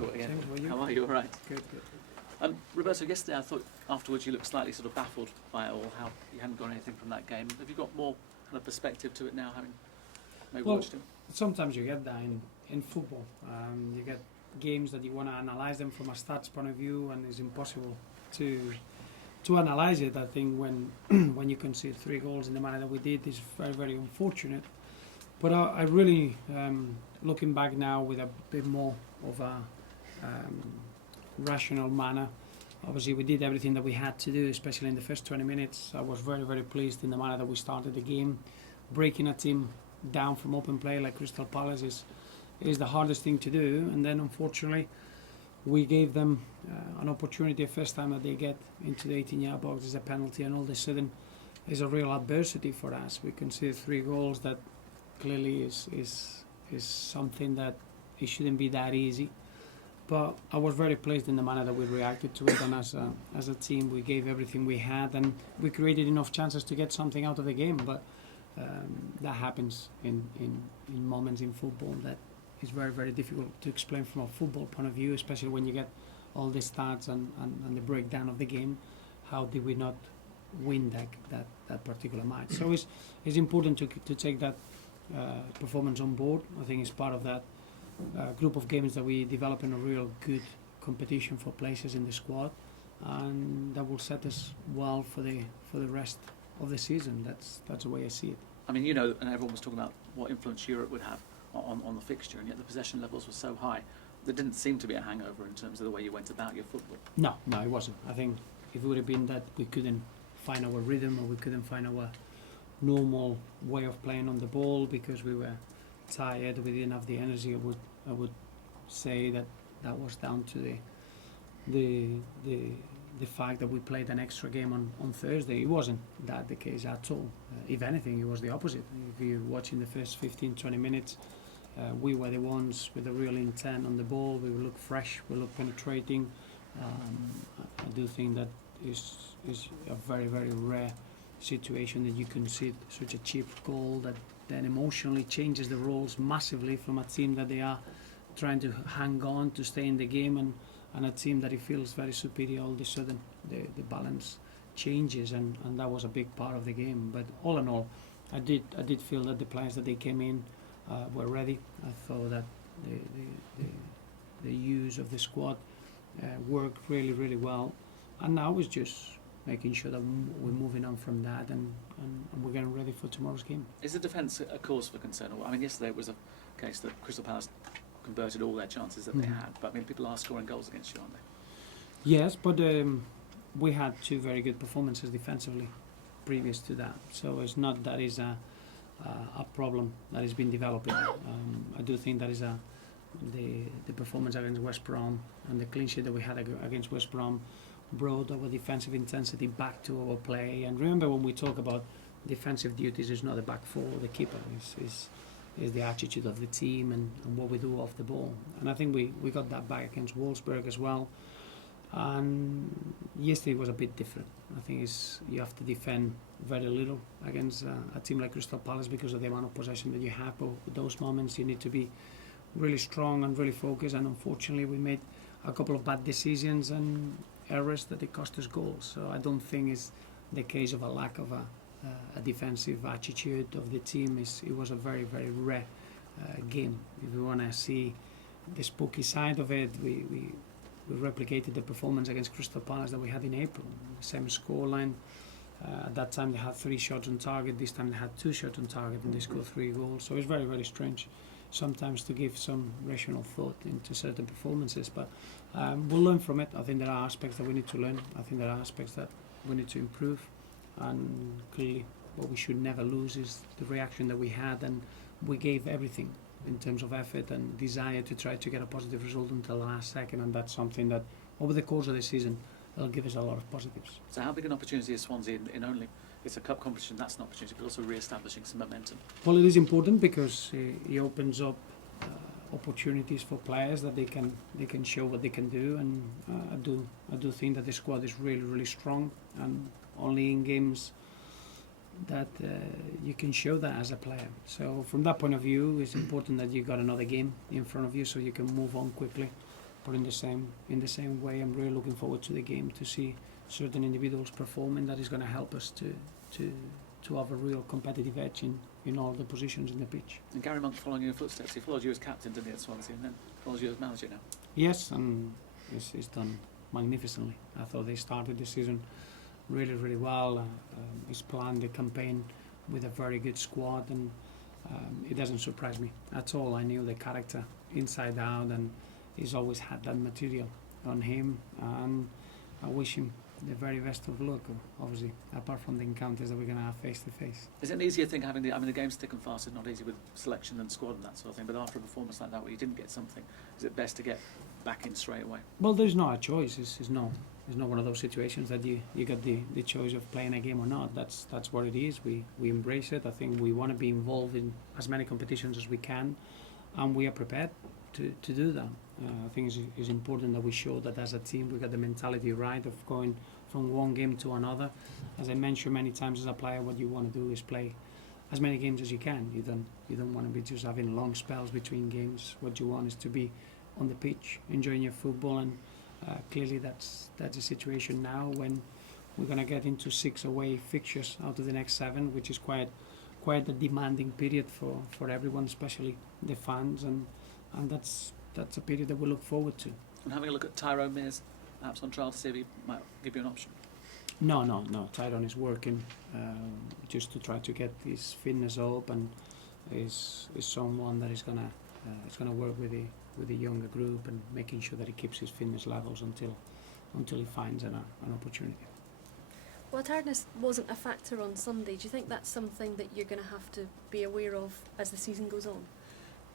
hello again. James, how are you? How are you? All right. Good, good. Roberto, yesterday I thought afterwards you looked slightly sort of baffled by it all, how you hadn't got anything from that game. Have you got more kind of perspective to it now, having maybe watched it? Sometimes you get that in football. You get games that you want to analyse them from a stats point of view, and it's impossible to analyse it. I think when when you concede 3 goals in the manner that we did is very, very unfortunate. But I really, looking back now with a bit more of a rational manner, obviously we did everything that we had to do, especially in the first 20 minutes. I was very, very pleased in the manner that we started the game. Breaking a team down from open play like Crystal Palace is the hardest thing to do, and then unfortunately we gave them an opportunity the first time that they get into the 18-yard box as a penalty, and all of a sudden is a real adversity for us. We conceded 3 goals that clearly is something that it shouldn't be that easy. But I was very pleased in the manner that we reacted to it, and as a team we gave everything we had, and we created enough chances to get something out of the game. But that happens in moments in football that is very, very difficult to explain from a football point of view, especially when you get all the stats and the breakdown of the game. How did we not win that particular match? So it's important to take that performance on board. I think it's part of that group of games that we develop in a real good competition for places in the squad, and that will set us well for the rest of the season. That's the way I see it. I mean, you know, and everyone was talking about what influence Europe would have on the fixture, and yet the possession levels were so high. There didn't seem to be a hangover in terms of the way you went about your football. No, it wasn't. I think if it would have been that we couldn't find our rhythm, or we couldn't find our normal way of playing on the ball because we were tired, we didn't have the energy, I would say that was down to the fact that we played an extra game on Thursday. It wasn't that the case at all. If anything, it was the opposite. If you're watching the first 15-20 minutes, we were the ones with a real intent on the ball. We look fresh, we look penetrating. I do think that is a very, very rare situation that you concede such a cheap goal that then emotionally changes the roles massively from a team that they are trying to hang on to stay in the game, and a team that it feels very superior. All of a sudden the balance changes, and that was a big part of the game. But all in all, I did feel that the players that they came in were ready. I thought that the use of the squad worked really, really well, and now it's just making sure that we're moving on from that and we're getting ready for tomorrow's game. Is the defence a cause for concern? I mean, yesterday it was a case that Crystal Palace converted all their chances that they had, but I mean, people are scoring goals against you, aren't they? Yes, but we had 2 very good performances defensively previous to that, so it's not that is a problem that has been developing. I do think that is the performance against West Brom and the clean sheet that we had against West Brom brought our defensive intensity back to our play. And remember, when we talk about defensive duties, it's not the back 4 or the keeper, is the attitude of the team and what we do off the ball. And I think we got that back against Wolfsburg as well. And yesterday was a bit different. I think you have to defend very little against a team like Crystal Palace because of the amount of possession that you have. But with those moments you need to be really strong and really focused, and unfortunately we made a couple of bad decisions and errors that it cost us goals. So I don't think it's the case of a lack of a defensive attitude of the team. It was a very, very rare game. If we want to see the spooky side of it, we replicated the performance against Crystal Palace that we had in April. Same scoreline. At that time they had 3 shots on target. This time they had 2 shots on target and they scored 3 goals. So it's very, very strange sometimes to give some rational thought into certain performances, but we'll learn from it. I think there are aspects that we need to learn. I think there are aspects that we need to improve, and clearly what we should never lose is the reaction that we had, and we gave everything in terms of effort and desire to try to get a positive result until the last second, and that's something that over the course of the season will give us a lot of positives. So how big an opportunity is Swansea in only it's a cup competition, that's an opportunity, but also re-establishing some momentum? Well, it is important because it opens up opportunities for players that they can show what they can do, and I do think that the squad is really, really strong, and only in games that you can show that as a player. So from that point of view, it's important that you got another game in front of you so you can move on quickly but in the same way, I'm really looking forward to the game to see certain individuals performing. That is going to help us to have a real competitive edge in all the positions in the pitch. And Gary Monk's following in your footsteps. He followed you as captain, didn't he, at Swansea, and then follows you as manager now. Yes, and he's done magnificently. I thought they started the season really, really well. He's planned the campaign with a very good squad, and it doesn't surprise me at all. I knew the character inside out, and he's always had that material on him, and I wish him the very best of luck, obviously, apart from the encounters that we're going to have face to face. Is it an easier thing having the game's thick and fast is not easy with selection and squad and that sort of thing, but after a performance like that where you didn't get something, is it best to get back in straight away? Well, there's not a choice. It's not one of those situations that you got the choice of playing a game or not. That's what it is. We embrace it. I think we want to be involved in as many competitions as we can, and we are prepared to do that. I think it's important that we show that as a team we got the mentality right of going from one game to another. As I mentioned many times, as a player, what you want to do is play as many games as you can. You don't want to be just having long spells between games. What you want is to be on the pitch, enjoying your football, and clearly that's the situation now when we're going to get into 6 away fixtures out of the next 7, which is quite a demanding period for everyone, especially the fans, and that's a period that we look forward to. And having a look at Tyrone Mears, perhaps on trial to see if he might give you an option. No. Tyrone is working just to try to get his fitness up, and is someone that is gonna work with the younger group and making sure that he keeps his fitness levels until he finds an opportunity. Well, tiredness wasn't a factor on Sunday. Do you think that's something that you're going to have to be aware of as the season goes on?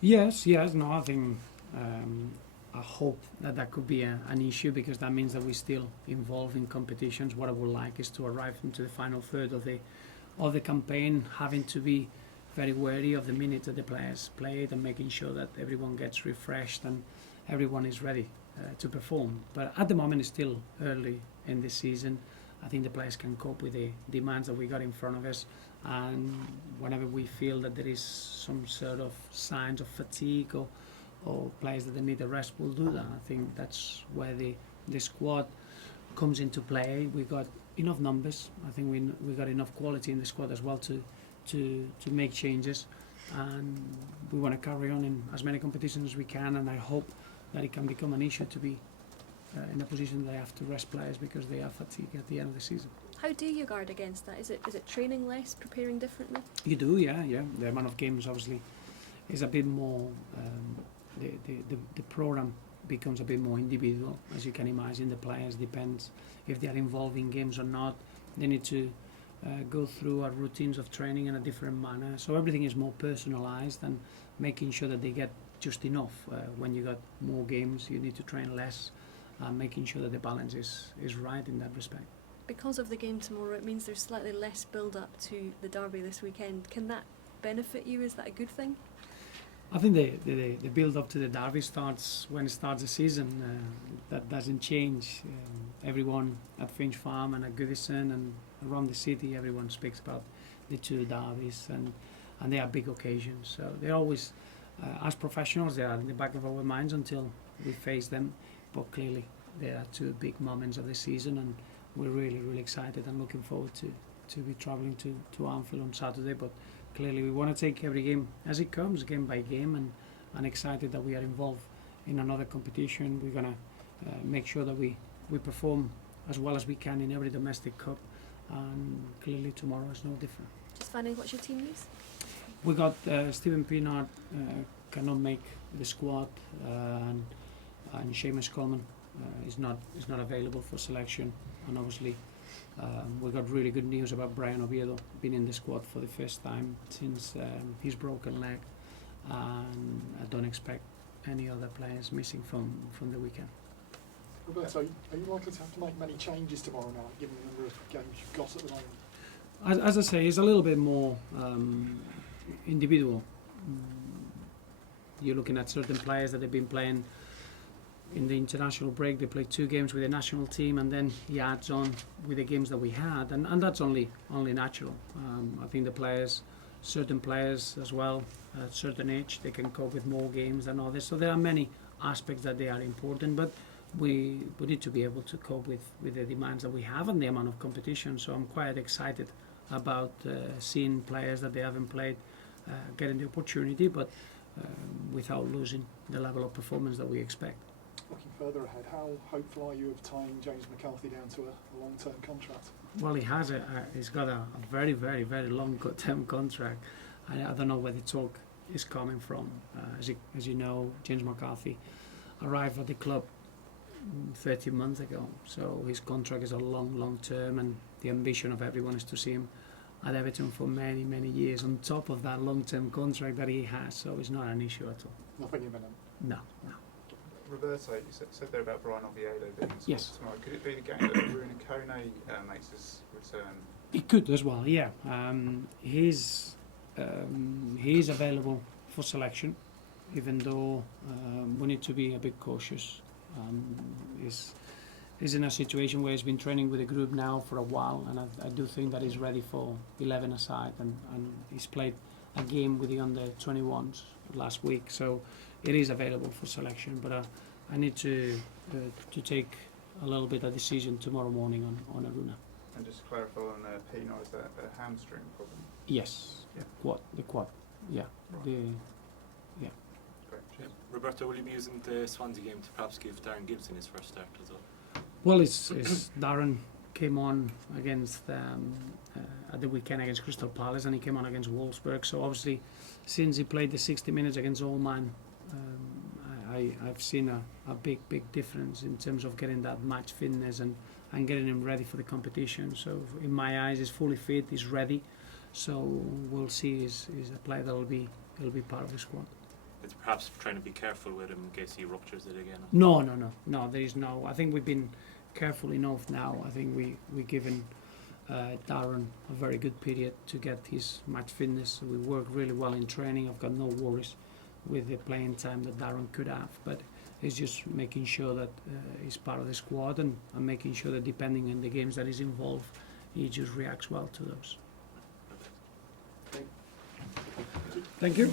Yes. No, I think I hope that could be an issue, because that means that we're still involved in competitions. What I would like is to arrive into the final third of the campaign, having to be very wary of the minutes that the players played and making sure that everyone gets refreshed and everyone is ready to perform. But at the moment, it's still early in the season. I think the players can cope with the demands that we got in front of us, and whenever we feel that there is some sort of signs of fatigue or players that they need a rest, we'll do that. I think that's where the squad comes into play. We got enough numbers. I think we got enough quality in the squad as well to make changes, and we want to carry on in as many competitions as we can, and I hope that it can become an issue to be in a position that they have to rest players because they are fatigued at the end of the season. How do you guard against that? Is it training less, preparing differently? You do, yeah. The amount of games obviously is a bit more. The program becomes a bit more individual, as you can imagine. The players depends if they are involved in games or not. They need to go through our routines of training in a different manner. So everything is more personalised and making sure that they get just enough. When you got more games, you need to train less. Making sure that the balance is right in that respect. Because of the game tomorrow, it means there's slightly less build-up to the derby this weekend. Can that benefit you? Is that a good thing? I think the build-up to the derby starts when it starts the season. That doesn't change. Everyone at Finch Farm and at Goodison and around the city, everyone speaks about the 2 derbies, and they are big occasions. So they're always, as professionals, they are in the back of our minds until we face them. But clearly, there are 2 big moments of the season, and we're really, really excited and looking forward to be travelling to Anfield on Saturday. But clearly, we want to take every game as it comes, game by game, and excited that we are involved in another competition. We're going to make sure that we perform as well as we can in every domestic cup, and clearly tomorrow is no different. Just finding what's your team news? We got Stephen Pienaar cannot make the squad, and Seamus Coleman is not available for selection, and obviously we got really good news about Brian Oviedo being in the squad for the first time since his broken leg, and I don't expect any other players missing from the weekend. Roberto, are you likely to have to make many changes tomorrow night, given the number of games you've got at the moment? As I say, it's a little bit more individual. You're looking at certain players that have been playing in the international break. They played 2 games with the national team, and then he adds on with the games that we had, and that's only natural. I think certain players as well, at a certain age, they can cope with more games than others. So there are many aspects that they are important, but we need to be able to cope with the demands that we have and the amount of competition. So I'm quite excited about seeing players that they haven't played getting the opportunity, but without losing the level of performance that we expect. Looking further ahead, how hopeful are you of tying James McCarthy down to a long-term contract? Well, he's got a very, very, very long-term contract. I don't know where the talk is coming from. As you know, James McCarthy arrived at the club 13 months ago, so his contract is a long term, and the ambition of everyone is to see him at Everton for many, many years on top of that long-term contract that he has, so it's not an issue at all. Nothing imminent? No. Roberto, you said there about Brian Oviedo being Yes. tomorrow. Could it be the game that Runa Kone makes his return? It could as well, yeah. He's available for selection, even though we need to be a bit cautious. He's in a situation where he's been training with the group now for a while, and I do think that he's ready for 11 aside, and he's played a game with the under-21s last week, so it is available for selection, but I need to take a little bit of decision tomorrow morning on Aruna. And just to clarify on Pino, is that a hamstring problem? Yes, Yeah. the quad, yeah. Right. Great. Yeah. Roberto, will you be using the Swansea game to perhaps give Darren Gibson his first start as well? Well, it's Darren came on against at the weekend against Crystal Palace, and he came on against Wolfsburg. So obviously, since he played the 60 minutes against Allman, I've seen a big difference in terms of getting that match fitness and getting him ready for the competition. So in my eyes, he's fully fit, he's ready. So we'll see. He's a player that will be part of the squad. It's perhaps trying to be careful with him in case he ruptures it again. No. There is no. I think we've been careful enough now. I think we've given Darren a very good period to get his match fitness. We work really well in training. I've got no worries with the playing time that Darren could have, but it's just making sure that he's part of the squad and making sure that depending on the games that he's involved, he just reacts well to those. Thank you.